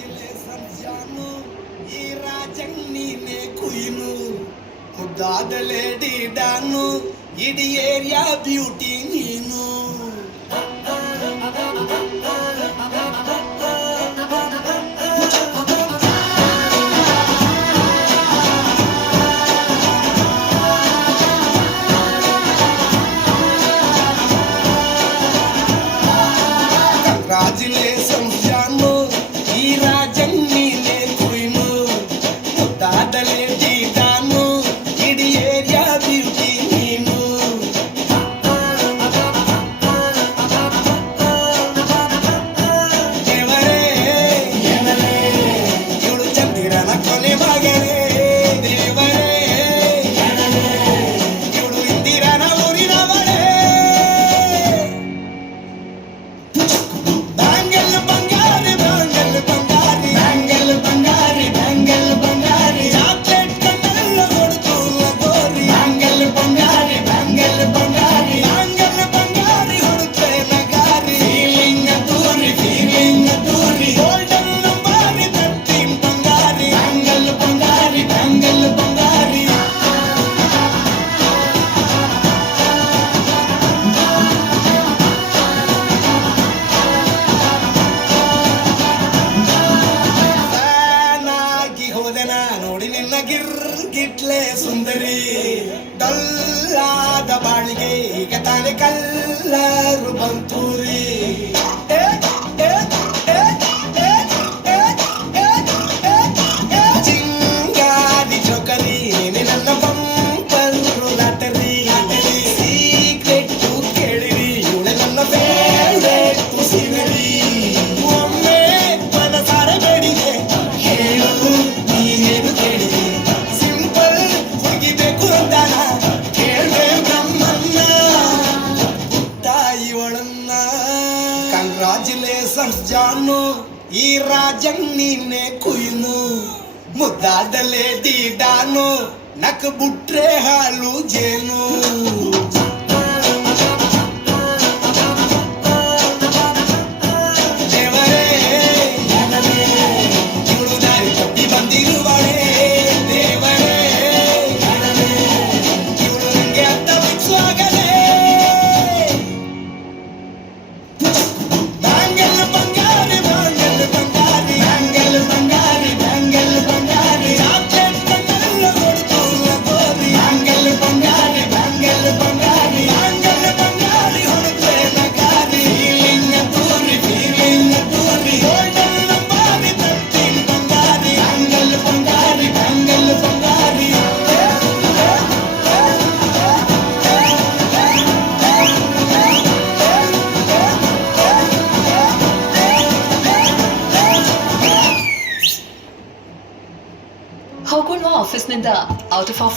ಜಾನು ಈ ರಾಜನ್ ನೀನೆ ಕುಯ್ನು ಮುದ್ದಾದ ಲೇಡಿ ಡಾನು ಇಡೀ ಏರಿಯಾ ಬ್ಯೂಟಿ ನೀನು Congratulations ಜಾನು ಈ ರಾಜನ್ ನೀನೆ ಕುಯ್ನು ಮುದ್ದಾದ ಲೇಡಿ ಡಾನು ಇಡೀ ಏರಿಯಾ ಬ್ಯೂಟಿ ನೀನು ದೇವರೇ ಇವಳು ಚಂದಿರನ ಕೊನೆ ಮಗನೇ ದೇವರೇ ಇವಳು ಇಂದಿರನ ಊರಿನವಳೇ ಬ್ಯಾಂಗಲ್ ಬಂಗಾರಿ ಬ್ಯಾಂಗಲ್ ಬಂಗಾರಿ ಬ್ಯಾಂಗಲ್ ಬಂಗಾರಿ ಬ್ಯಾಂಗಲ್ ಬಂಗಾರಿ ಚಾಕ್ಲೇಟ್ ಕಣ್ಣೆಲ್ಲ ಕೊಡ್ತು ಲಗೋರಿ ಬ್ಯಾಂಗಲ್ ಬಂಗಾರಿ ಬ್ಯಾಂಗಲ್ ಬಂಗಾರಿ ಬ್ಯಾಂಗಲ್ ಬಂಗಾರಿ ಹುಡುಕ್ರೆ ನಗಾರಿ ಫೀಲಿಂಗ್ ದೂರಿ ಗೋಲ್ಡನ್ ನಂಬಾರಿ ತರ್ಟೀನ್ ಬಂಗಾರಿ ಬ್ಯಾಂಗಲ್ ಬಂಗಾರಿ ಬ್ಯಾಂಗಲ್ ಬಂಗಾರಿ ನಾಗಿ ಹೋದೆನ ನೋಡಿ ನಿನ್ನ ಗಿರ್ಗಿಟ್ಲೆ ಸುಂದರಿ ಡಲ್ಲಾದ ಬಾಳಿಗೆ ಈಗ ತಾನೆ ಕಲ್ಲರು ಬಂತೂರಿ ಏ, ಏ, ಏ, ಏ, ಏ, ಏ, ಏ, ಏ. ಚಿಂಗಾರಿ ಚೌಕರಿ ನೀನೆ ನನ್ನ ಬಂಪರು ಲಾಟರಿ ಸೀಕ್ರೆಟ್ಟು ಕೇಳಿರಿ ಇವಳೆ ನನ್ನ ಫೇವ್ರೇಟ್ ಸಿಗರಿ ಒಮ್ಮೆ ಮನಸಾರ ಬೇಡಿದೆ ಹೇಳು ನೀನೇನು ಕೇಳಿದೆ ಸಿಂಪಲ್ ಹುಡುಗಿಬೇಕು ಅಂತಾನ ಕೇಳ್ದೆ ಬ್ರಹ್ಮನ್ನ ತಾಯಿಯೊಳನ್ನ ಕಂಗ್ರಾಚುಲೇಷನ್ಸ್ ಜಾನು ಈ ರಾಜನ್ ನೀನೆ ಕುಯ್ನು ಮುದ್ದಾದ ಲೇಡಿ ಡಾನು ನಕ್ ಬುಟ್ರೆ ಹಾಲು ಜೇನು ದೇವರೇ ಇವಳು ದಾರಿ ತಪ್ಪಿ ಬಂದಿರುವಳೇ ದೇವರೇ ಇವಳು ನಂಗೆ ಅರ್ಥ ಬಿಚ್ಚುವಾಗಲೇ ಬ್ಯಾಂಗಲ್ ಬಂಗಾರಿ ಬ್ಯಾಂಗಲ್ ಬಂಗಾರಿ ಬ್ಯಾಂಗಲ್ ಬಂಗಾರಿ ಬ್ಯಾಂಗಲ್ ಬಂಗಾರಿ ಚಾಕ್ಲೇಟ್ ಕಣ್ಣೆಲ್ಲ ಕೊಡ್ತು ಲಗೋರಿ ಬ್ಯಾಂಗಲ್ ಬಂಗಾರಿ ಬ್ಯಾಂಗಲ್ ಬಂಗಾರಿ ಬ್ಯಾಂಗಲ್ ಬಂಗಾರಿ ಹುಡುಕ್ರೆ ನಗಾರಿ ಫೀಲಿಂಗ್ ದೂರಿ ಗೋಲ್ಡನ್ ನಂಬಾರಿ ತರ್ಟೀನ್ ಬಂಗಾರಿ ಬ್ಯಾಂಗಲ್ ಬಂಗಾರಿ ಬ್ಯಾಂಗಲ್ ಬಂಗಾರಿ ಹೋಗೋಣ ಆಫೀಸ್ನಿಂದ ಔಟ್ ಆಫ್